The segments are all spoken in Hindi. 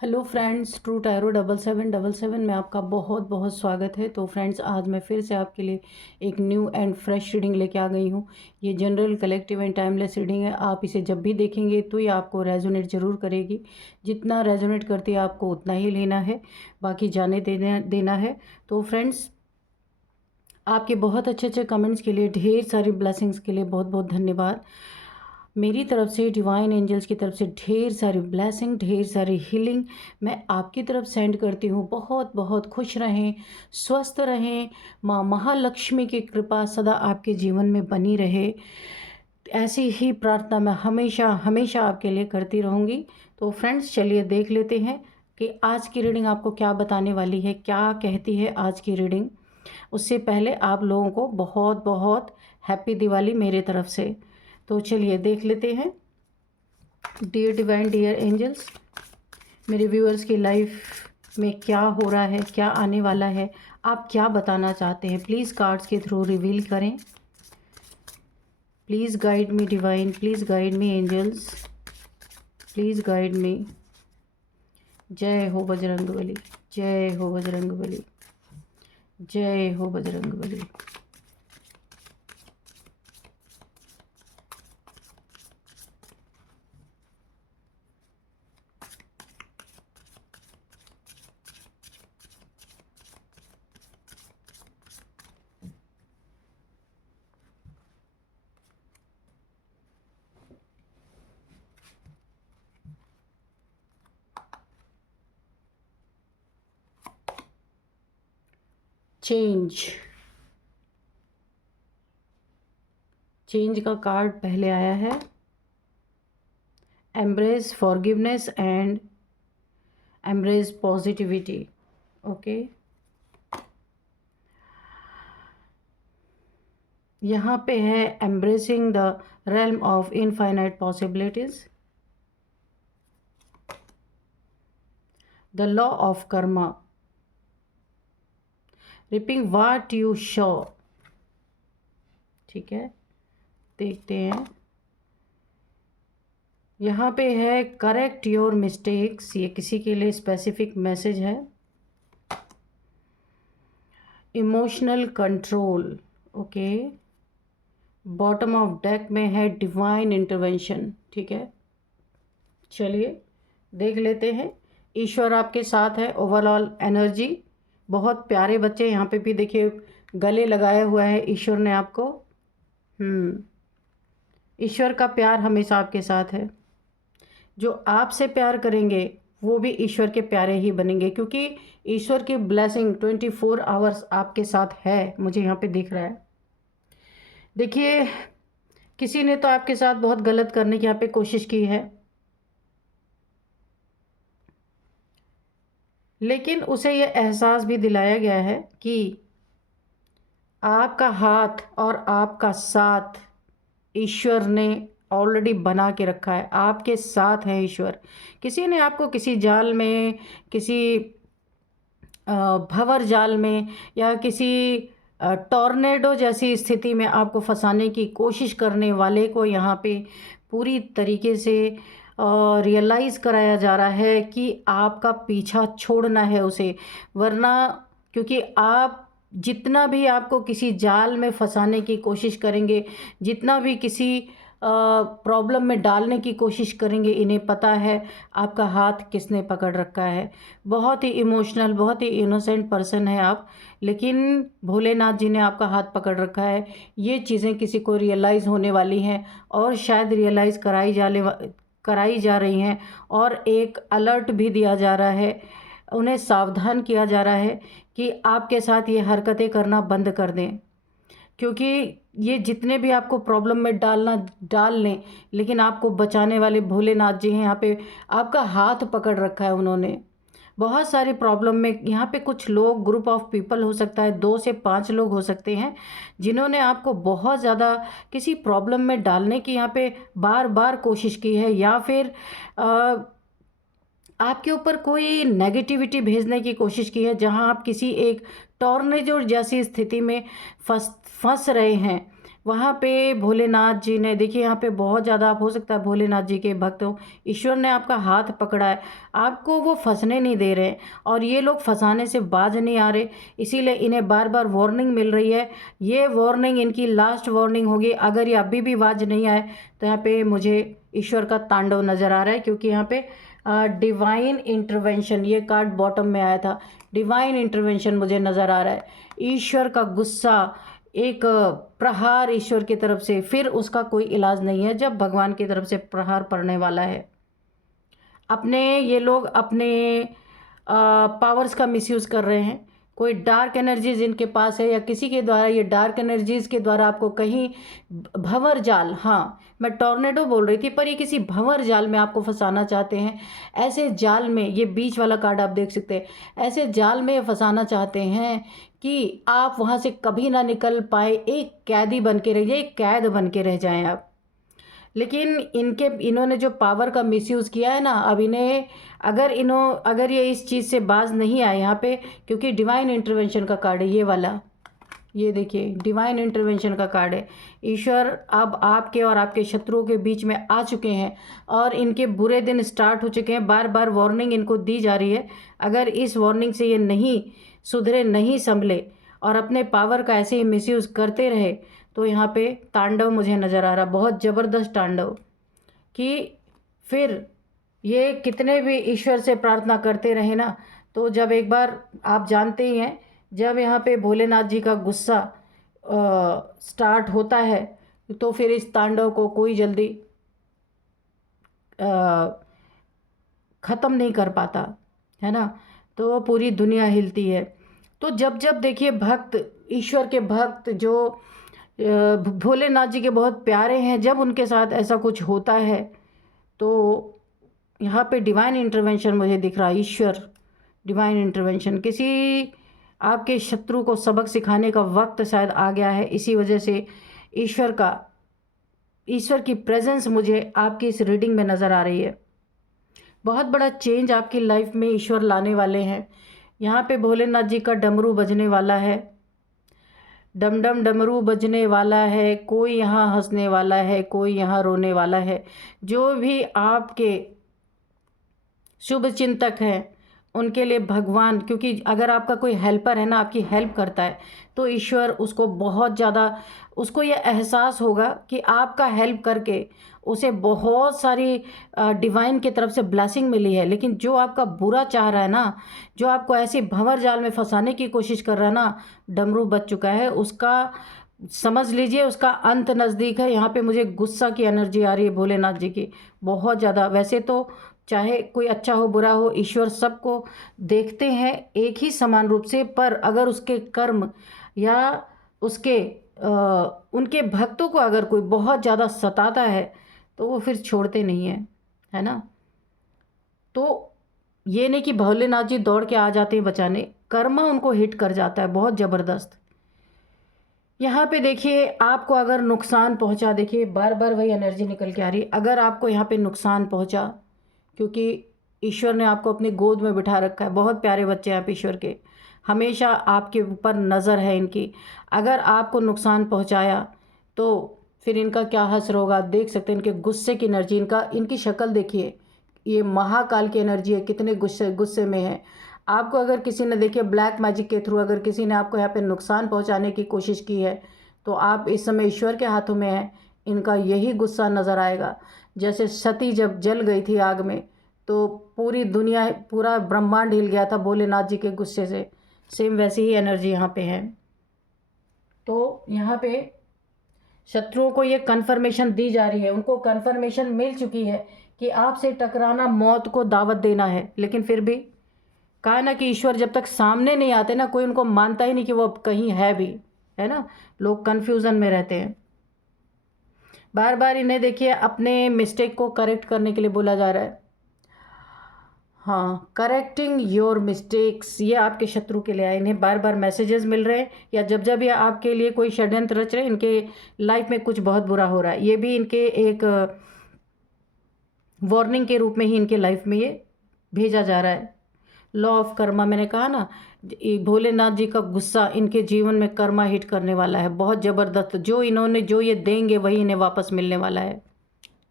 हेलो फ्रेंड्स, ट्रू टैरो 7777 में आपका बहुत बहुत स्वागत है। तो फ्रेंड्स, आज मैं फिर से आपके लिए एक न्यू एंड फ्रेश रीडिंग लेके आ गई हूँ। ये general, collective and timeless reading है। आप इसे जब भी देखेंगे तो ये आपको रेजोनेट ज़रूर करेगी। जितना रेजोनेट करती है आपको उतना ही लेना है, बाकी जाने देना है। तो फ्रेंड्स, आपके बहुत अच्छे अच्छे कमेंट्स के लिए, ढेर सारी ब्लेसिंग्स के लिए बहुत बहुत धन्यवाद। मेरी तरफ से, डिवाइन एंजल्स की तरफ से ढेर सारी ब्लेसिंग, ढेर सारी हीलिंग मैं आपकी तरफ सेंड करती हूँ। बहुत बहुत खुश रहें, स्वस्थ रहें। माँ महालक्ष्मी की कृपा सदा आपके जीवन में बनी रहे, ऐसी ही प्रार्थना मैं हमेशा हमेशा आपके लिए करती रहूँगी। तो फ्रेंड्स, चलिए देख लेते हैं कि आज की रीडिंग आपको क्या बताने वाली है, क्या कहती है आज की रीडिंग। उससे पहले आप लोगों को बहुत बहुत हैप्पी दिवाली मेरे तरफ से। तो चलिए देख लेते हैं। डियर डिवाइन, डियर एंजल्स, मेरे व्यूअर्स की लाइफ में क्या हो रहा है, क्या आने वाला है, आप क्या बताना चाहते हैं, प्लीज़ कार्ड्स के थ्रू रिवील करें। Please guide me divine, please guide me angels, please guide me. जय हो बजरंगबली, जय हो बजरंगबली, जय हो बजरंगबली। चेंज, चेंज का कार्ड पहले आया है। Embrace forgiveness and embrace positivity. Okay, यहाँ पे है embracing the realm of infinite possibilities, the law of karma, reaping what you sow. ठीक है, देखते हैं। यहाँ पे है करेक्ट योर मिस्टेक्स, ये किसी के लिए स्पेसिफिक मैसेज है। Emotional control, okay. Bottom of deck में है डिवाइन इंटरवेंशन। ठीक है, चलिए देख लेते हैं। ईश्वर आपके साथ है। ओवरऑल एनर्जी, बहुत प्यारे बच्चे, यहाँ पे भी देखिए गले लगाया हुआ है ईश्वर ने आपको। ईश्वर का प्यार हमेशा आपके साथ है। जो आपसे प्यार करेंगे वो भी ईश्वर के प्यारे ही बनेंगे, क्योंकि ईश्वर की ब्लेसिंग 24 आवर्स आपके साथ है, मुझे यहाँ पे दिख रहा है। देखिए, किसी ने तो आपके साथ बहुत गलत करने की यहाँ पे कोशिश की है, लेकिन उसे ये एहसास भी दिलाया गया है कि आपका हाथ और आपका साथ ईश्वर ने ऑलरेडी बना के रखा है। आपके साथ है ईश्वर। किसी ने आपको किसी जाल में, किसी भंवर जाल में, या किसी टॉर्नेडो जैसी स्थिति में आपको फंसाने की कोशिश करने वाले को यहाँ पे पूरी तरीके से रियलाइज़ कराया जा रहा है कि आपका पीछा छोड़ना है उसे, वरना, क्योंकि आप जितना भी आपको किसी जाल में फंसाने की कोशिश करेंगे, जितना भी किसी प्रॉब्लम में डालने की कोशिश करेंगे, इन्हें पता है आपका हाथ किसने पकड़ रखा है। बहुत ही इमोशनल, बहुत ही इनोसेंट पर्सन है आप, लेकिन भोलेनाथ जी ने आपका हाथ पकड़ रखा है। ये चीज़ें किसी को रियलाइज़ होने वाली हैं, और शायद रियलाइज़ कराई जा रही हैं, और एक अलर्ट भी दिया जा रहा है, उन्हें सावधान किया जा रहा है कि आपके साथ ये हरकतें करना बंद कर दें। क्योंकि ये जितने भी आपको प्रॉब्लम में डाल लें, लेकिन आपको बचाने वाले भोलेनाथ जी हैं। यहाँ पे आपका हाथ पकड़ रखा है उन्होंने। बहुत सारी प्रॉब्लम में यहाँ पे कुछ लोग, ग्रुप ऑफ पीपल हो सकता है, 2 से 5 लोग हो सकते हैं, जिन्होंने आपको बहुत ज़्यादा किसी प्रॉब्लम में डालने की यहाँ पे बार बार कोशिश की है, या फिर आपके ऊपर कोई नेगेटिविटी भेजने की कोशिश की है, जहां आप किसी एक टॉर्नेडो जैसी स्थिति में फंस रहे हैं। वहाँ पे भोलेनाथ जी ने देखिए, यहाँ पे बहुत ज़्यादा आप हो सकता है भोलेनाथ जी के भक्त हो, ईश्वर ने आपका हाथ पकड़ा है, आपको वो फंसने नहीं दे रहे और ये लोग फंसाने से बाज नहीं आ रहे, इसीलिए इन्हें बार बार वार्निंग मिल रही है। ये वार्निंग इनकी लास्ट वार्निंग होगी। अगर ये अभी भी बाज नहीं आए तो यहाँ पे मुझे ईश्वर का तांडव नज़र आ रहा है, क्योंकि यहाँ पे डिवाइन इंटरवेंशन, ये कार्ड बॉटम में आया था, डिवाइन इंटरवेंशन मुझे नज़र आ रहा है। ईश्वर का गुस्सा, एक प्रहार ईश्वर की तरफ से, फिर उसका कोई इलाज नहीं है जब भगवान की तरफ से प्रहार पड़ने वाला है। अपने ये लोग अपने पावर्स का मिसयूज़ कर रहे हैं। कोई डार्क एनर्जीज इनके पास है या किसी के द्वारा, ये डार्क एनर्जीज के द्वारा आपको कहीं भंवर जाल, हाँ मैं टॉर्नेडो बोल रही थी, पर ये किसी भंवर जाल में आपको फंसाना चाहते हैं। ऐसे जाल में, ये बीच वाला कार्ड आप देख सकते हैं, ऐसे जाल में फंसाना चाहते हैं कि आप वहाँ से कभी ना निकल पाए, एक कैदी बन के रहिए, एक कैद बन के रह जाएं आप। लेकिन इन्होंने जो पावर का मिसयूज़ किया है ना, अब इन्हें अगर ये इस चीज़ से बाज नहीं आए यहाँ पे, क्योंकि डिवाइन इंटरवेंशन का कार्ड है ये वाला, ये देखिए डिवाइन इंटरवेंशन का कार्ड है। ईश्वर अब आपके और आपके शत्रुओं के बीच में आ चुके हैं और इनके बुरे दिन स्टार्ट हो चुके हैं। बार बार वार्निंग इनको दी जा रही है। अगर इस वार्निंग से ये नहीं सुधरे, नहीं संभले और अपने पावर का ऐसे ही मिसयूज़ करते रहे, तो यहाँ पे तांडव मुझे नज़र आ रहा, बहुत ज़बरदस्त तांडव, कि फिर ये कितने भी ईश्वर से प्रार्थना करते रहे ना, तो जब एक बार आप जानते ही हैं, जब यहाँ पे भोलेनाथ जी का गुस्सा स्टार्ट होता है तो फिर इस तांडव को कोई जल्दी ख़त्म नहीं कर पाता है ना, तो पूरी दुनिया हिलती है। तो जब जब देखिए भक्त, ईश्वर के भक्त जो भोलेनाथ जी के बहुत प्यारे हैं, जब उनके साथ ऐसा कुछ होता है तो यहाँ पे डिवाइन इंटरवेंशन मुझे दिख रहा है। ईश्वर डिवाइन इंटरवेंशन, किसी आपके शत्रु को सबक सिखाने का वक्त शायद आ गया है, इसी वजह से ईश्वर की प्रेजेंस मुझे आपकी इस रीडिंग में नज़र आ रही है। बहुत बड़ा चेंज आपकी लाइफ में ईश्वर लाने वाले हैं। यहाँ पे भोलेनाथ जी का डमरू बजने वाला है, डम डम डमरू बजने वाला है, कोई यहाँ हंसने वाला है, कोई यहाँ रोने वाला है। जो भी आपके शुभ चिंतक हैं उनके लिए भगवान, क्योंकि अगर आपका कोई हेल्पर है ना, आपकी हेल्प करता है, तो ईश्वर उसको बहुत ज़्यादा, उसको ये एहसास होगा कि आपका हेल्प करके उसे बहुत सारी डिवाइन की तरफ से ब्लेसिंग मिली है। लेकिन जो आपका बुरा चाह रहा है ना, जो आपको ऐसी भंवर जाल में फंसाने की कोशिश कर रहा है ना, डमरू बज चुका है, उसका समझ लीजिए उसका अंत नज़दीक है। यहाँ पे मुझे गुस्सा की एनर्जी आ रही है भोलेनाथ जी की, बहुत ज़्यादा। वैसे तो चाहे कोई अच्छा हो बुरा हो, ईश्वर सबको देखते हैं एक ही समान रूप से, पर अगर उसके कर्म या उसके उनके भक्तों को अगर कोई बहुत ज़्यादा सताता है तो वो फिर छोड़ते नहीं हैं, है ना। तो ये नहीं कि भोलेनाथ जी दौड़ के आ जाते हैं बचाने, कर्मा उनको हिट कर जाता है बहुत ज़बरदस्त। यहाँ पे देखिए आपको अगर नुकसान पहुँचा, देखिए बार बार वही एनर्जी निकल के आ रही है, अगर आपको यहाँ पे नुकसान पहुँचा, क्योंकि ईश्वर ने आपको अपनी गोद में बिठा रखा है, बहुत प्यारे बच्चे हैं आप ईश्वर के, हमेशा आपके ऊपर नज़र है इनकी। अगर आपको नुकसान पहुँचाया तो फिर इनका क्या हश्र होगा, आप देख सकते हैं इनके गुस्से की एनर्जी, इनकी शक्ल देखिए, ये महाकाल की एनर्जी है, कितने गुस्से गुस्से में है। आपको अगर किसी ने, देखिए ब्लैक मैजिक के थ्रू अगर किसी ने आपको यहाँ पे नुकसान पहुँचाने की कोशिश की है, तो आप इस समय ईश्वर के हाथों में हैं, इनका यही गुस्सा नज़र आएगा। जैसे सती जब जल गई थी आग में, तो पूरी दुनिया, पूरा ब्रह्मांड हिल गया था भोलेनाथ जी के गुस्से से, सेम वैसी ही एनर्जी यहाँ पे है। तो यहाँ पे शत्रुओं को ये कन्फर्मेशन दी जा रही है, उनको कन्फर्मेशन मिल चुकी है कि आपसे टकराना मौत को दावत देना है। लेकिन फिर भी कहा ना कि ईश्वर जब तक सामने नहीं आते ना, कोई उनको मानता ही नहीं कि वो कहीं है भी, है ना। लोग कन्फ्यूज़न में रहते हैं। बार बार इन्हें देखिए अपने मिस्टेक को करेक्ट करने के लिए बोला जा रहा है। हाँ, करेक्टिंग योर मिस्टेक्स, ये आपके शत्रु के लिए आए, इन्हें बार बार मैसेजेस मिल रहे हैं, या जब जब ये आपके लिए कोई षड्यंत्र रच रहे हैं, इनके लाइफ में कुछ बहुत बुरा हो रहा है, ये भी इनके एक वार्निंग के रूप में ही इनके लाइफ में ये भेजा जा रहा है। लॉ ऑफ कर्मा, मैंने कहा ना, भोलेनाथ जी का गुस्सा इनके जीवन में कर्मा हिट करने वाला है बहुत ज़बरदस्त। जो इन्होंने जो ये देंगे वही इन्हें वापस मिलने वाला है,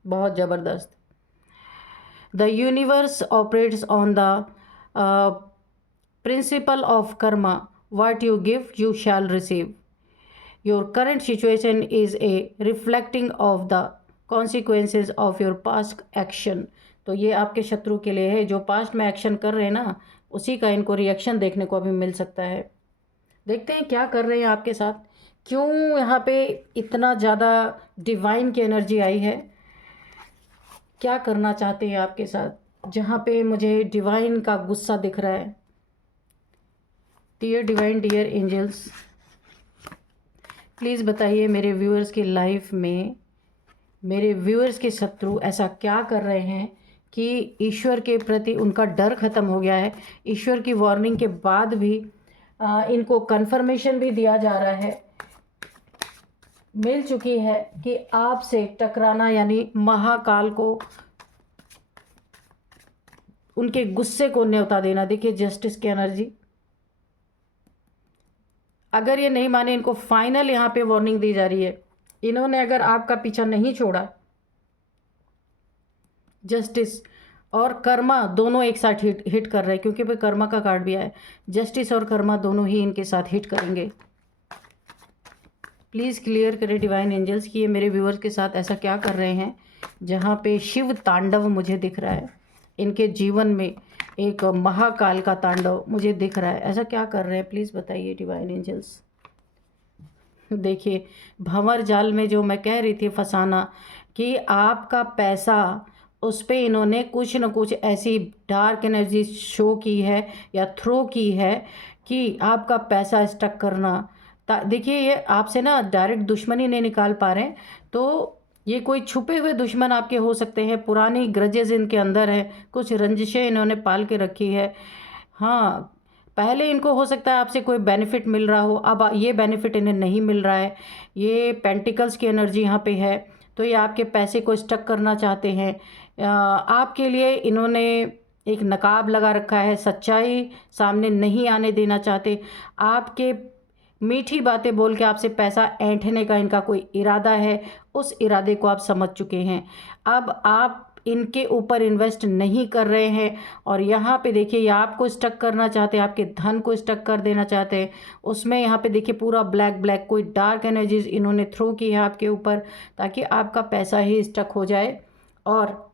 बहुत ज़बरदस्त। The universe operates on the principle of Karma, what you give you shall receive. Your current situation is a reflecting of the consequences of your past action. तो ये आपके शत्रु के लिए है, जो पास्ट में एक्शन कर रहे हैं ना, उसी का इनको रिएक्शन देखने को अभी मिल सकता है। देखते हैं क्या कर रहे हैं आपके साथ, क्यों यहाँ पे इतना ज़्यादा डिवाइन की एनर्जी आई है, क्या करना चाहते हैं आपके साथ, जहाँ पे मुझे डिवाइन का गुस्सा दिख रहा है। Dear divine, dear angels, please बताइए मेरे व्यूअर्स की लाइफ में मेरे व्यूअर्स के शत्रु ऐसा क्या कर रहे हैं कि ईश्वर के प्रति उनका डर ख़त्म हो गया है। ईश्वर की वार्निंग के बाद भी इनको कंफर्मेशन भी दिया जा रहा है, मिल चुकी है कि आपसे टकराना यानी महाकाल को, उनके गुस्से को न्योता देना। देखिए जस्टिस की एनर्जी, अगर ये नहीं माने, इनको फाइनल यहाँ पे वार्निंग दी जा रही है। इन्होंने अगर आपका पीछा नहीं छोड़ा, जस्टिस और कर्मा दोनों एक साथ हिट कर रहे हैं, क्योंकि भाई कर्मा का कार्ड भी आया है। जस्टिस और कर्मा दोनों ही इनके साथ हिट करेंगे। प्लीज़ क्लियर करें डिवाइन एंजल्स कि ये मेरे व्यूअर्स के साथ ऐसा क्या कर रहे हैं, जहाँ पे शिव तांडव मुझे दिख रहा है। इनके जीवन में एक महाकाल का तांडव मुझे दिख रहा है, ऐसा क्या कर रहे हैं, प्लीज़ बताइए डिवाइन एंजल्स। देखिए भंवर जाल में जो मैं कह रही थी फंसाना, कि आपका पैसा, उस पर इन्होंने कुछ न कुछ ऐसी डार्क एनर्जी शो की है या थ्रो की है कि आपका पैसा स्टक करना। देखिए ये आपसे ना डायरेक्ट दुश्मनी नहीं निकाल पा रहे हैं, तो ये कोई छुपे हुए दुश्मन आपके हो सकते हैं। पुरानी ग्रजेस इनके अंदर है, कुछ रंजिशें इन्होंने पाल के रखी है। हाँ, पहले इनको हो सकता है आपसे कोई बेनिफिट मिल रहा हो, अब ये बेनिफिट इन्हें नहीं मिल रहा है। ये पेंटिकल्स की एनर्जी यहाँ पे है, तो ये आपके पैसे को स्टक करना चाहते हैं। आपके लिए इन्होंने एक नकाब लगा रखा है, सच्चाई सामने नहीं आने देना चाहते। आपके मीठी बातें बोल के आपसे पैसा ऐंठने का इनका कोई इरादा है, उस इरादे को आप समझ चुके हैं। अब आप इनके ऊपर इन्वेस्ट नहीं कर रहे हैं, और यहाँ पे देखिए ये आपको स्टक करना चाहते हैं, आपके धन को स्टक कर देना चाहते हैं। उसमें यहाँ पे देखिए पूरा ब्लैक ब्लैक कोई डार्क एनर्जीज इन्होंने थ्रो की है आपके ऊपर, ताकि आपका पैसा ही स्टक हो जाए। और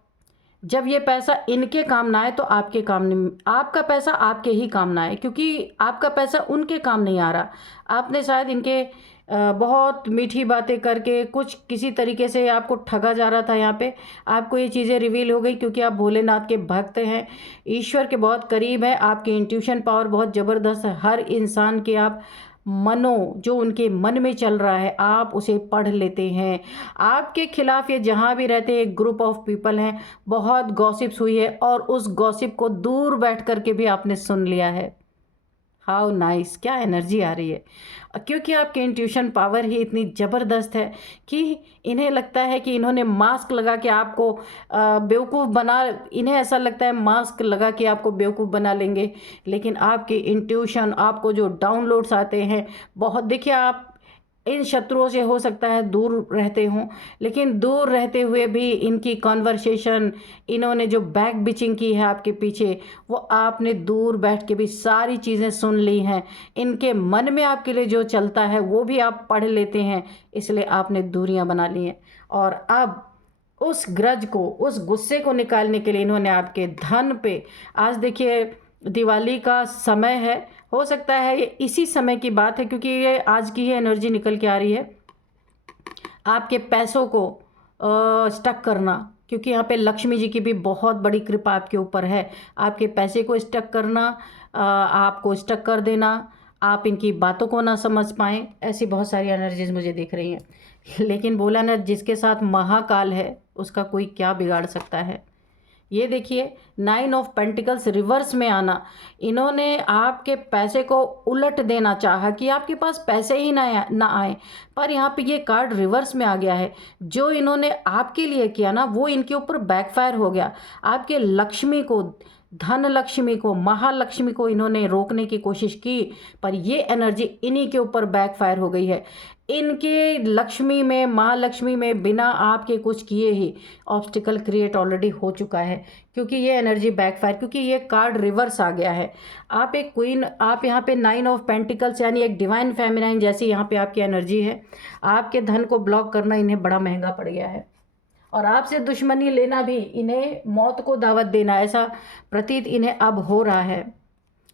जब ये पैसा इनके काम ना आए तो आपके काम नहीं, आपका पैसा आपके ही काम ना आए, क्योंकि आपका पैसा उनके काम नहीं आ रहा। आपने शायद इनके बहुत मीठी बातें करके कुछ किसी तरीके से आपको ठगा जा रहा था। यहाँ पे आपको ये चीज़ें रिवील हो गई, क्योंकि आप भोलेनाथ के भक्त हैं, ईश्वर के बहुत करीब हैं। आपकी इंट्यूशन पावर बहुत ज़बरदस्त है। हर इंसान के आप जो उनके मन में चल रहा है आप उसे पढ़ लेते हैं। आपके खिलाफ ये जहाँ भी रहते हैं एक ग्रुप ऑफ पीपल हैं, बहुत गॉसिप्स हुई है, और उस गॉसिप को दूर बैठ कर के भी आपने सुन लिया है। हाउ नाइस, क्या एनर्जी आ रही है, क्योंकि आपकी इंट्यूशन पावर ही इतनी ज़बरदस्त है कि इन्हें लगता है कि इन्होंने मास्क लगा के आपको बेवकूफ़ बना, इन्हें ऐसा लगता है मास्क लगा के आपको बेवकूफ़ बना लेंगे। लेकिन आपकी इंट्यूशन, आपको जो डाउनलोड्स आते हैं बहुत, देखिए आप इन शत्रुओं से हो सकता है दूर रहते हों, लेकिन दूर रहते हुए भी इनकी कॉन्वर्सेशन, इन्होंने जो बैक बिचिंग की है आपके पीछे, वो आपने दूर बैठ के भी सारी चीज़ें सुन ली हैं। इनके मन में आपके लिए जो चलता है वो भी आप पढ़ लेते हैं, इसलिए आपने दूरियां बना ली हैं। और अब उस ग्रज को, उस गुस्से को निकालने के लिए इन्होंने आपके धन पे, आज देखिए दिवाली का समय है, हो सकता है ये इसी समय की बात है, क्योंकि ये आज की ही एनर्जी निकल के आ रही है, आपके पैसों को स्टक करना, क्योंकि यहाँ पे लक्ष्मी जी की भी बहुत बड़ी कृपा आपके ऊपर है। आपके पैसे को स्टक करना, आपको स्टक कर देना, आप इनकी बातों को ना समझ पाएँ, ऐसी बहुत सारी एनर्जीज मुझे दिख रही हैं। लेकिन बोला ना, जिसके साथ महाकाल है उसका कोई क्या बिगाड़ सकता है। ये देखिए 9 ऑफ पेंटिकल्स रिवर्स में आना, इन्होंने आपके पैसे को उलट देना चाहा कि आपके पास पैसे ही ना आए, पर यहाँ पे ये कार्ड रिवर्स में आ गया है। जो इन्होंने आपके लिए किया ना, वो इनके ऊपर बैकफायर हो गया। आपके लक्ष्मी को धन लक्ष्मी को, महालक्ष्मी को इन्होंने रोकने की कोशिश की, पर ये एनर्जी इन्हीं के ऊपर बैकफायर हो गई है। इनके लक्ष्मी में, महालक्ष्मी में बिना आपके कुछ किए ही ऑब्स्टिकल क्रिएट ऑलरेडी हो चुका है, क्योंकि ये एनर्जी बैकफायर, क्योंकि ये कार्ड रिवर्स आ गया है। आप एक क्वीन, आप यहाँ पे 9 ऑफ पेंटिकल्स यानी एक डिवाइन फेमिनाइन जैसी यहाँ पे आपकी एनर्जी है। आपके धन को ब्लॉक करना इन्हें बड़ा महंगा पड़ गया है, और आपसे दुश्मनी लेना भी इन्हें मौत को दावत देना, ऐसा प्रतीत इन्हें अब हो रहा है।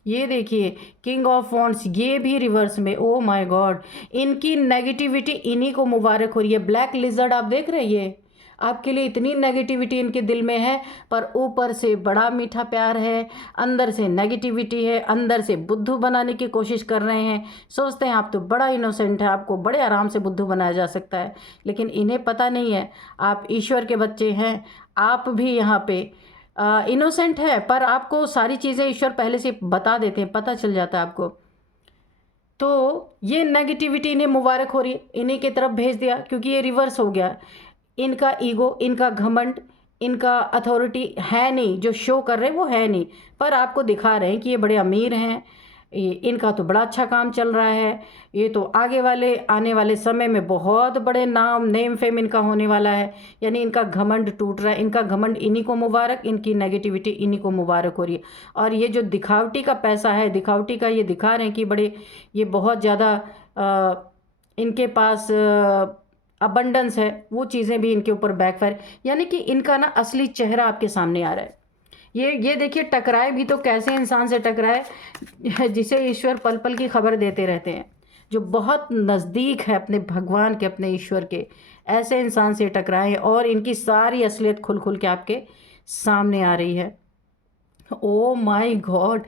ये देखिए किंग ऑफ वॉन्ड्स, ये भी रिवर्स में। ओ माय गॉड, इनकी नेगेटिविटी इन्हीं को मुबारक हो रही है। ब्लैक लिजर्ड आप देख रहे हैं, आपके लिए इतनी नेगेटिविटी इनके दिल में है, पर ऊपर से बड़ा मीठा प्यार है, अंदर से नेगेटिविटी है, अंदर से बुद्धू बनाने की कोशिश कर रहे हैं। सोचते हैं आप तो बड़ा इनोसेंट है, आपको बड़े आराम से बुद्धू बनाया जा सकता है, लेकिन इन्हें पता नहीं है आप ईश्वर के बच्चे हैं। आप भी यहाँ पे इनोसेंट है, पर आपको सारी चीज़ें ईश्वर पहले से बता देते हैं, पता चल जाता है आपको। तो ये नेगेटिविटी इन्हें मुबारक हो रही है, इन्हीं की तरफ भेज दिया, क्योंकि ये रिवर्स हो गया। इनका ईगो, इनका घमंड, इनका अथॉरिटी है नहीं, जो शो कर रहे हैं वो है नहीं, पर आपको दिखा रहे हैं कि ये बड़े अमीर हैं, इनका तो बड़ा अच्छा काम चल रहा है, ये तो आगे वाले आने वाले समय में बहुत बड़े नाम, नेम फेम इनका होने वाला है। यानी इनका घमंड टूट रहा है, इनका घमंड इन्हीं को मुबारक, इनकी नेगेटिविटी इन्हीं को मुबारक हो रही है। और ये जो दिखावटी का पैसा है, दिखावटी का, ये दिखा रहे हैं कि बड़े, ये बहुत ज़्यादा इनके पास अबंडेंस है, वो चीज़ें भी इनके ऊपर बैकफायर, यानी कि इनका ना असली चेहरा आपके सामने आ रहा है। ये देखिए, टकराए भी तो कैसे इंसान से टकराए जिसे ईश्वर पल पल की खबर देते रहते हैं, जो बहुत नज़दीक है अपने भगवान के, अपने ईश्वर के, ऐसे इंसान से टकराए, और इनकी सारी असलियत खुल खुल के आपके सामने आ रही है। ओ माय गॉड,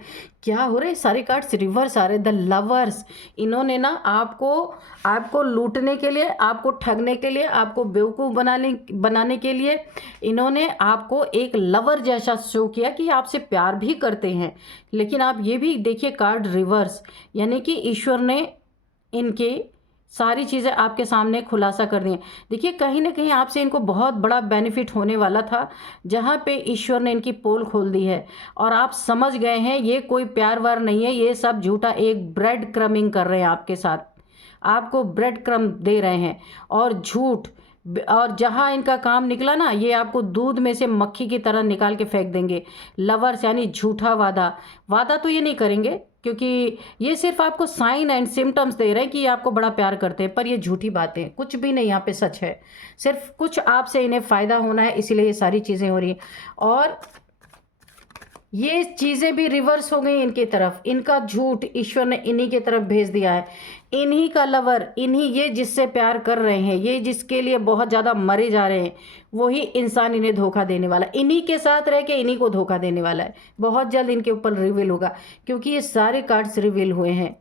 क्या हो रहा है, सारे कार्ड्स रिवर्स आ रहे। द लवर्स, इन्होंने ना आपको लूटने के लिए, आपको ठगने के लिए, आपको बेवकूफ़ बनाने के लिए इन्होंने आपको एक लवर जैसा शो किया कि आपसे प्यार भी करते हैं। लेकिन आप ये भी देखिए कार्ड रिवर्स, यानी कि ईश्वर ने इनके सारी चीज़ें आपके सामने खुलासा कर दी हैं। देखिए कहीं ना कहीं आपसे इनको बहुत बड़ा बेनिफिट होने वाला था, जहाँ पे ईश्वर ने इनकी पोल खोल दी है, और आप समझ गए हैं ये कोई प्यार वार नहीं है, ये सब झूठा, एक ब्रेड क्रमिंग कर रहे हैं आपके साथ, आपको ब्रेड क्रम दे रहे हैं, और झूठ, और जहाँ इनका काम निकला ना, ये आपको दूध में से मक्खी की तरह निकाल के फेंक देंगे। लवर्स यानी झूठा वादा तो ये नहीं करेंगे, क्योंकि ये सिर्फ आपको साइन एंड सिम्टम्स दे रहे हैं कि ये आपको बड़ा प्यार करते हैं, पर ये झूठी बातें, कुछ भी नहीं यहाँ पे सच है। सिर्फ कुछ आपसे इन्हें फ़ायदा होना है, इसीलिए ये सारी चीज़ें हो रही हैं। और ये चीज़ें भी रिवर्स हो गई इनकी तरफ, इनका झूठ ईश्वर ने इन्हीं की तरफ भेज दिया है। इन्हीं का लवर, इन्हीं, ये जिससे प्यार कर रहे हैं, ये जिसके लिए बहुत ज़्यादा मरे जा रहे हैं, वही इंसान इन्हें धोखा देने वाला, इन्हीं के साथ रह के इन्हीं को धोखा देने वाला है। बहुत जल्द इनके ऊपर रिवील होगा, क्योंकि ये सारे कार्ड्स रिवील हुए हैं।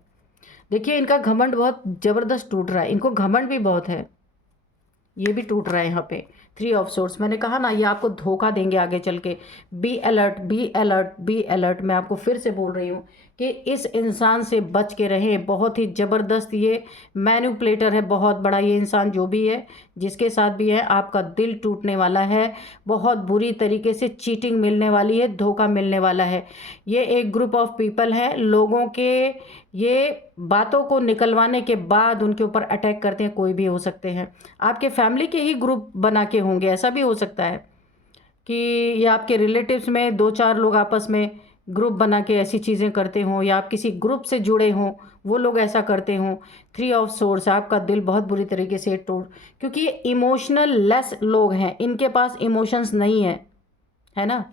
देखिए इनका घमंड बहुत ज़बरदस्त टूट रहा है, इनको घमंड भी बहुत है, ये भी टूट रहा है यहाँ पे। 3 ऑफ सोर्ड्स, मैंने कहा ना ये आपको धोखा देंगे आगे चल के। Be alert, be alert, be alert. मैं आपको फिर से बोल रही हूँ कि इस इंसान से बच के रहें। बहुत ही ज़बरदस्त ये मैनिपुलेटर है, बहुत बड़ा ये इंसान, जो भी है, जिसके साथ भी है, आपका दिल टूटने वाला है, बहुत बुरी तरीके से चीटिंग मिलने वाली है, धोखा मिलने वाला है। ये एक ग्रुप ऑफ पीपल है, लोगों के ये बातों को निकलवाने के बाद उनके ऊपर अटैक करते हैं, कोई भी हो सकते हैं, आपके फैमिली के ही ग्रुप बना के होंगे, ऐसा भी हो सकता है कि ये आपके रिलेटिव्स में 2-4 लोग आपस में ग्रुप बना के ऐसी चीज़ें करते हों, या आप किसी ग्रुप से जुड़े हों, वो लोग ऐसा करते हों। 3 ऑफ सोर्ड्स, आपका दिल बहुत बुरी तरीके से क्योंकि ये इमोशनल लेस लोग हैं, इनके पास इमोशंस नहीं है ना।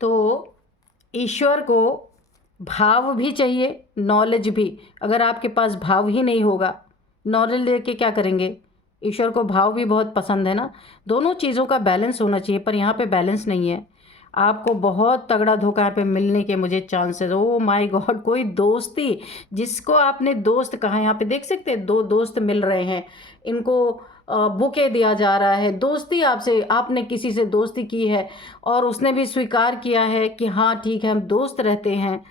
तो ईश्वर को भाव भी चाहिए, नॉलेज भी। अगर आपके पास भाव ही नहीं होगा, नॉलेज लेके क्या करेंगे। ईश्वर को भाव भी बहुत पसंद है ना, दोनों चीज़ों का बैलेंस होना चाहिए, पर यहाँ पे बैलेंस नहीं है। आपको बहुत तगड़ा धोखा यहाँ पे मिलने के मुझे चांसेस। ओ माय गॉड, कोई दोस्ती, जिसको आपने दोस्त कहा, यहाँ पे देख सकते हैं 2 दोस्त मिल रहे हैं, इनको बुके दिया जा रहा है। दोस्ती आपसे, आपने किसी से दोस्ती की है और उसने भी स्वीकार किया है कि हाँ ठीक है हम दोस्त रहते हैं।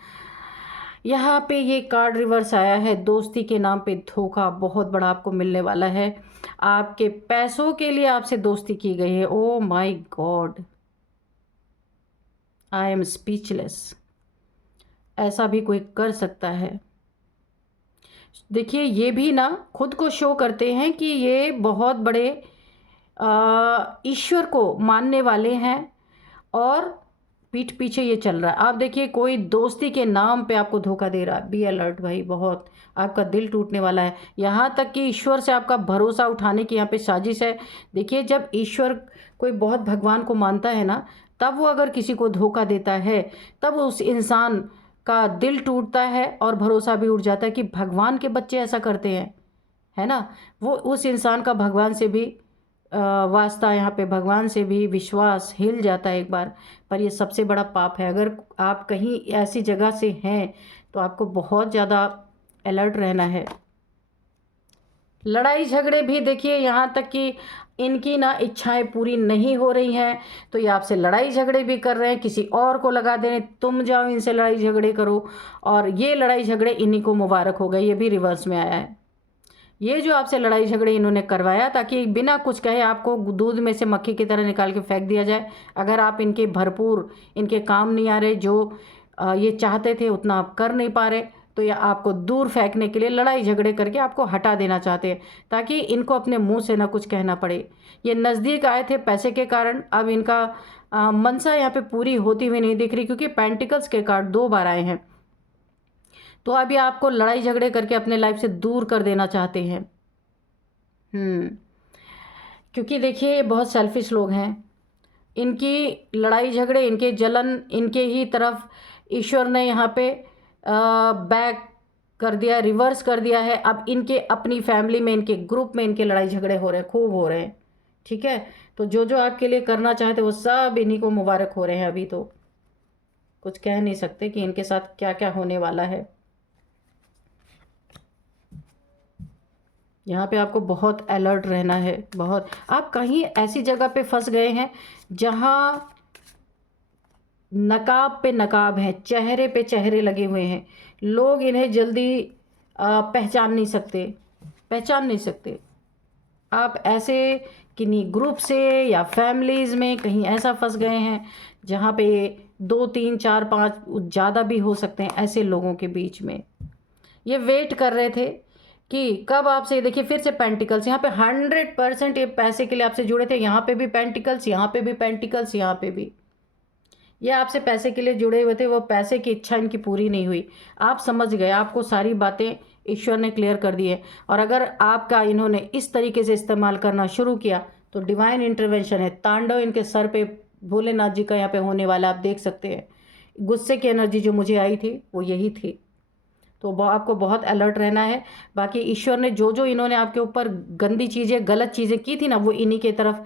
यहाँ पे ये कार्ड रिवर्स आया है, दोस्ती के नाम पे धोखा बहुत बड़ा आपको मिलने वाला है। आपके पैसों के लिए आपसे दोस्ती की गई है। Oh my God, I am speechless. ऐसा भी कोई कर सकता है। देखिए ये भी ना खुद को शो करते हैं कि ये बहुत बड़े ईश्वर को मानने वाले हैं, और पीठ पीछे ये चल रहा है। आप देखिए कोई दोस्ती के नाम पे आपको धोखा दे रहा है, बी अलर्ट भाई, बहुत आपका दिल टूटने वाला है। यहाँ तक कि ईश्वर से आपका भरोसा उठाने की यहाँ पे साजिश है। देखिए जब ईश्वर कोई बहुत भगवान को मानता है ना, तब वो अगर किसी को धोखा देता है, तब उस इंसान का दिल टूटता है और भरोसा भी उठ जाता है कि भगवान के बच्चे ऐसा करते हैं, है ना। वो उस इंसान का भगवान से भी वास्ता, यहाँ पे भगवान से भी विश्वास हिल जाता है एक बार। पर ये सबसे बड़ा पाप है। अगर आप कहीं ऐसी जगह से हैं तो आपको बहुत ज़्यादा अलर्ट रहना है। लड़ाई झगड़े भी देखिए, यहाँ तक कि इनकी ना इच्छाएं पूरी नहीं हो रही हैं तो ये आपसे लड़ाई झगड़े भी कर रहे हैं, किसी और को लगा दे रहे हैं, तुम जाओ इनसे लड़ाई झगड़े करो, और ये लड़ाई झगड़े इन्हीं को मुबारक हो गए। ये भी रिवर्स में आया है। ये जो आपसे लड़ाई झगड़े इन्होंने करवाया ताकि बिना कुछ कहे आपको दूध में से मक्खी की तरह निकाल के फेंक दिया जाए। अगर आप इनके भरपूर, इनके काम नहीं आ रहे, जो ये चाहते थे उतना आप कर नहीं पा रहे, तो ये आपको दूर फेंकने के लिए लड़ाई झगड़े करके आपको हटा देना चाहते हैं ताकि इनको अपने मुंह से ना कुछ कहना पड़े। ये नज़दीक आए थे पैसे के कारण, अब इनका मनसा यहाँ पे पूरी होती हुई नहीं दिख रही, क्योंकि पेंटिकल्स के कार्ड 2 बार आए हैं। तो अभी आपको लड़ाई झगड़े करके अपने लाइफ से दूर कर देना चाहते हैं। क्योंकि देखिए ये बहुत सेल्फिश लोग हैं। इनकी लड़ाई झगड़े, इनके जलन, इनके ही तरफ ईश्वर ने यहाँ पे बैक कर दिया, रिवर्स कर दिया है। अब इनके अपनी फैमिली में, इनके ग्रुप में इनके लड़ाई झगड़े हो रहे हैं, खूब हो रहे हैं। ठीक है, तो जो जो आपके लिए करना चाहते वो सब इन्हीं को मुबारक हो रहे हैं। अभी तो कुछ कह नहीं सकते कि इनके साथ क्या क्या होने वाला है। यहाँ पे आपको बहुत अलर्ट रहना है। बहुत, आप कहीं ऐसी जगह पे फंस गए हैं जहाँ नकाब पे नकाब है, चेहरे पे चेहरे लगे हुए हैं। लोग इन्हें जल्दी पहचान नहीं सकते, पहचान नहीं सकते। आप ऐसे किन्हीं ग्रुप से या फैमिलीज़ में कहीं ऐसा फंस गए हैं जहाँ पे 2 3 4 5 ज़्यादा भी हो सकते हैं, ऐसे लोगों के बीच में ये वेट कर रहे थे कि कब आपसे, देखिए फिर से पेंटिकल्स यहाँ पे 100% ये पैसे के लिए आपसे जुड़े थे। यहाँ पे भी पेंटिकल्स, यहाँ पे भी पेंटिकल्स, यहाँ पे भी ये आपसे पैसे के लिए जुड़े हुए थे। वो पैसे की इच्छा इनकी पूरी नहीं हुई। आप समझ गए, आपको सारी बातें ईश्वर ने क्लियर कर दी है। और अगर आपका इन्होंने इस तरीके से इस्तेमाल करना शुरू किया तो डिवाइन इंटरवेंशन है, तांडव इनके सर पे भोलेनाथ जी का यहाँ पे होने वाला। आप देख सकते हैं गुस्से की एनर्जी जो मुझे आई थी वो यही थी। तो आपको बहुत अलर्ट रहना है। बाकी ईश्वर ने जो जो इन्होंने आपके ऊपर गंदी चीज़ें, गलत चीज़ें की थी ना, वो इन्हीं के तरफ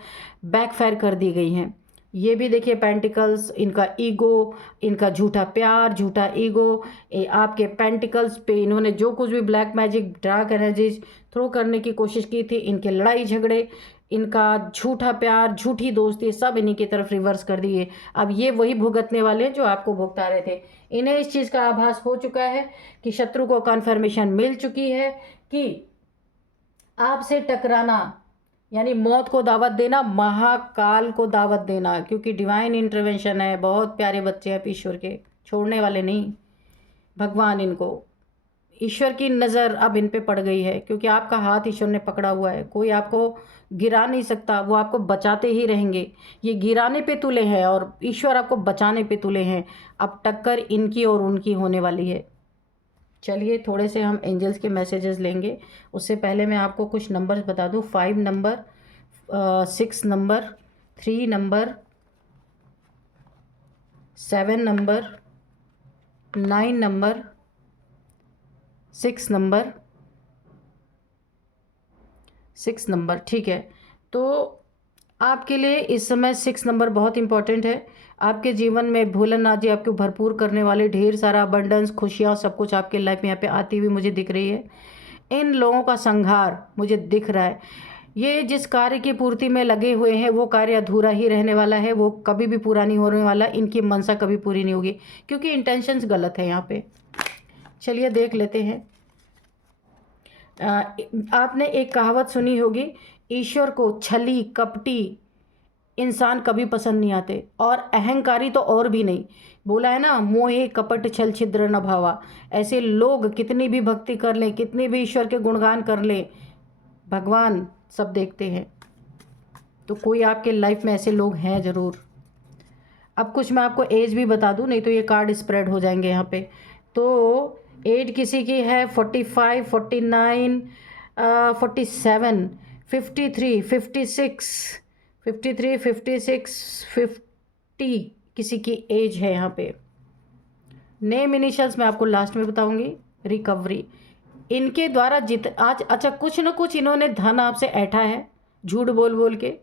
बैकफायर कर दी गई हैं। ये भी देखिए पेंटिकल्स, इनका ईगो, इनका झूठा प्यार, झूठा ईगो, आपके पेंटिकल्स पे इन्होंने जो कुछ भी black magic, dark energies throw करने की कोशिश की थी, इनके लड़ाई झगड़े, इनका झूठा प्यार, झूठी दोस्ती, सब इन्हीं की तरफ रिवर्स कर दिए। अब ये वही भुगतने वाले हैं जो आपको भुगता रहे थे। इन्हें इस चीज़ का आभास हो चुका है कि शत्रु को कन्फर्मेशन मिल चुकी है कि आपसे टकराना यानी मौत को दावत देना, महाकाल को दावत देना, क्योंकि डिवाइन इंटरवेंशन है। बहुत प्यारे बच्चे हैं ईश्वर के, छोड़ने वाले नहीं भगवान इनको। ईश्वर की नज़र अब इन पे पड़ गई है क्योंकि आपका हाथ ईश्वर ने पकड़ा हुआ है। कोई आपको गिरा नहीं सकता, वो आपको बचाते ही रहेंगे। ये गिराने पे तुले हैं और ईश्वर आपको बचाने पे तुले हैं। अब टक्कर इनकी और उनकी होने वाली है। चलिए थोड़े से हम एंजल्स के मैसेजेस लेंगे। उससे पहले मैं आपको कुछ नंबर्स बता दूं। 5 number, 6 number, 3 number, 7 number, 9 number, 6 number, 6 number. ठीक है, तो आपके लिए इस समय 6 नंबर बहुत इंपॉर्टेंट है। आपके जीवन में भोलेनाथ जी आपको भरपूर करने वाले, ढेर सारा अबंडेंस, खुशियाँ, सब कुछ आपके लाइफ में यहाँ पे आती हुई मुझे दिख रही है। इन लोगों का संहार मुझे दिख रहा है। ये जिस कार्य की पूर्ति में लगे हुए हैं वो कार्य अधूरा ही रहने वाला है, वो कभी भी पूरा नहीं होने वाला। इनकी मनसा कभी पूरी नहीं होगी क्योंकि इंटेंशंस गलत है यहाँ पे। चलिए देख लेते हैं। आपने एक कहावत सुनी होगी, ईश्वर को छली, कपटी इंसान कभी पसंद नहीं आते, और अहंकारी तो और भी नहीं। बोला है ना, मोहे कपट छल छिद्र न भावा। ऐसे लोग कितनी भी भक्ति कर लें, कितने भी ईश्वर के गुणगान कर लें, भगवान सब देखते हैं। तो कोई आपके लाइफ में ऐसे लोग हैं ज़रूर। अब कुछ मैं आपको एज भी बता दूं, नहीं तो ये कार्ड स्प्रेड हो जाएंगे यहाँ पे। तो एज किसी की है 45, 49, 47, 53, 56, 53, 56, 50 किसी की एज है यहाँ पे। नेम इनिशियल्स मैं आपको लास्ट में बताऊंगी। रिकवरी इनके द्वारा आज अच्छा कुछ ना कुछ इन्होंने धन आपसे ऐंठा है झूठ बोल बोल के,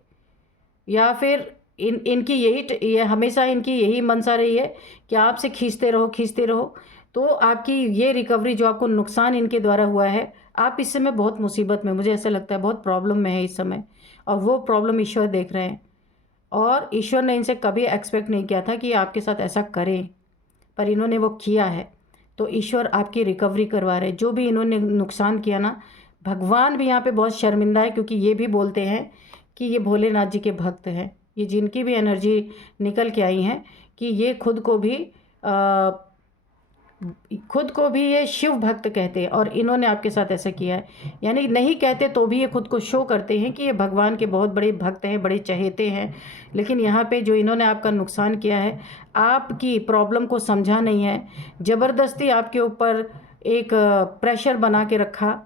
या फिर इनकी ये हमेशा इनकी यही मनसा रही है कि आपसे खींचते रहो खींचते रहो। तो आपकी ये रिकवरी, जो आपको नुकसान इनके द्वारा हुआ है, आप इस समय बहुत मुसीबत में, मुझे ऐसा लगता है बहुत प्रॉब्लम में है इस समय, और वो प्रॉब्लम ईश्वर देख रहे हैं। और ईश्वर ने इनसे कभी एक्सपेक्ट नहीं किया था कि ये आपके साथ ऐसा करें, पर इन्होंने वो किया है। तो ईश्वर आपकी रिकवरी करवा रहे हैं। जो भी इन्होंने नुकसान किया ना, भगवान भी यहाँ पे बहुत शर्मिंदा है, क्योंकि ये भी बोलते हैं कि ये भोलेनाथ जी के भक्त हैं। ये जिनकी भी एनर्जी निकल के आई हैं कि ये खुद को भी ये शिव भक्त कहते हैं, और इन्होंने आपके साथ ऐसा किया है। यानी नहीं कहते तो भी ये खुद को शो करते हैं कि ये भगवान के बहुत बड़े भक्त हैं, बड़े चहेते हैं। लेकिन यहाँ पे जो इन्होंने आपका नुकसान किया है, आपकी प्रॉब्लम को समझा नहीं है, ज़बरदस्ती आपके ऊपर एक प्रेशर बना के रखा,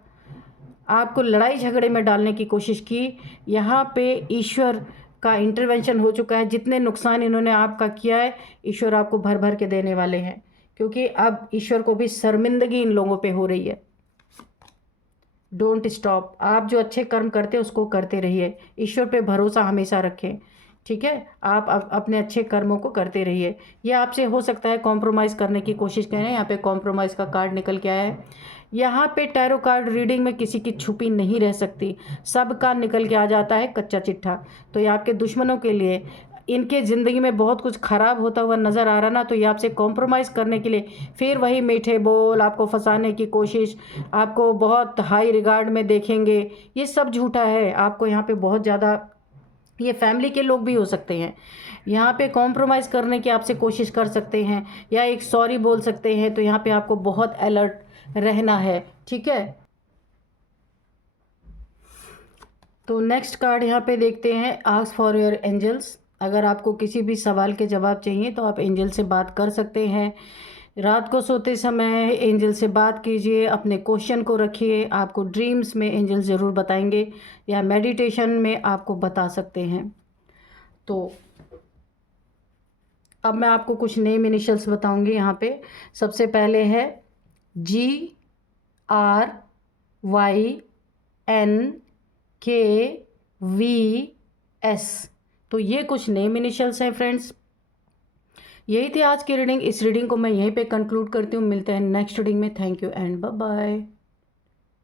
आपको लड़ाई झगड़े में डालने की कोशिश की। यहाँ पे ईश्वर का इंटरवेंशन हो चुका है। जितने नुकसान इन्होंने आपका किया है, ईश्वर आपको भर भर के देने वाले हैं, क्योंकि अब ईश्वर को भी शर्मिंदगी इन लोगों पे हो रही है। Don't stop. आप जो अच्छे कर्म करते हैं उसको करते रहिए, ईश्वर पे भरोसा हमेशा रखें, ठीक है। आप अपने अच्छे कर्मों को करते रहिए। ये आपसे हो सकता है कॉम्प्रोमाइज़ करने की कोशिश करें। यहाँ पे कॉम्प्रोमाइज़ का कार्ड निकल के आया है। यहाँ पे टैरो कार्ड रीडिंग में किसी की छुपी नहीं रह सकती, सबका निकल के आ जाता है कच्चा चिट्ठा। तो ये आपके दुश्मनों के लिए, इनके ज़िंदगी में बहुत कुछ ख़राब होता हुआ नज़र आ रहा ना, तो ये आपसे कॉम्प्रोमाइज़ करने के लिए फिर वही मीठे बोल, आपको फंसाने की कोशिश, आपको बहुत हाई रिगार्ड में देखेंगे। ये सब झूठा है। आपको यहाँ पे बहुत ज़्यादा, ये फैमिली के लोग भी हो सकते हैं, यहाँ पे कॉम्प्रोमाइज़ करने की आपसे कोशिश कर सकते हैं, या एक सॉरी बोल सकते हैं। तो यहाँ पे आपको बहुत अलर्ट रहना है, ठीक है। तो नेक्स्ट कार्ड यहाँ पे देखते हैं, आस्क फॉर योर एंजल्स। अगर आपको किसी भी सवाल के जवाब चाहिए तो आप एंजल से बात कर सकते हैं। रात को सोते समय एंजल से बात कीजिए, अपने क्वेश्चन को रखिए, आपको ड्रीम्स में एंजल ज़रूर बताएंगे, या मेडिटेशन में आपको बता सकते हैं। तो अब मैं आपको कुछ नेम इनिशियल्स बताऊंगी। यहाँ पे सबसे पहले है GRYNKVS। तो ये कुछ नेम इनिशियल्स हैं फ्रेंड्स। यही थी आज की रीडिंग। इस रीडिंग को मैं यहीं पे कंक्लूड करती हूँ। मिलते हैं नेक्स्ट रीडिंग में। Thank you and bye bye.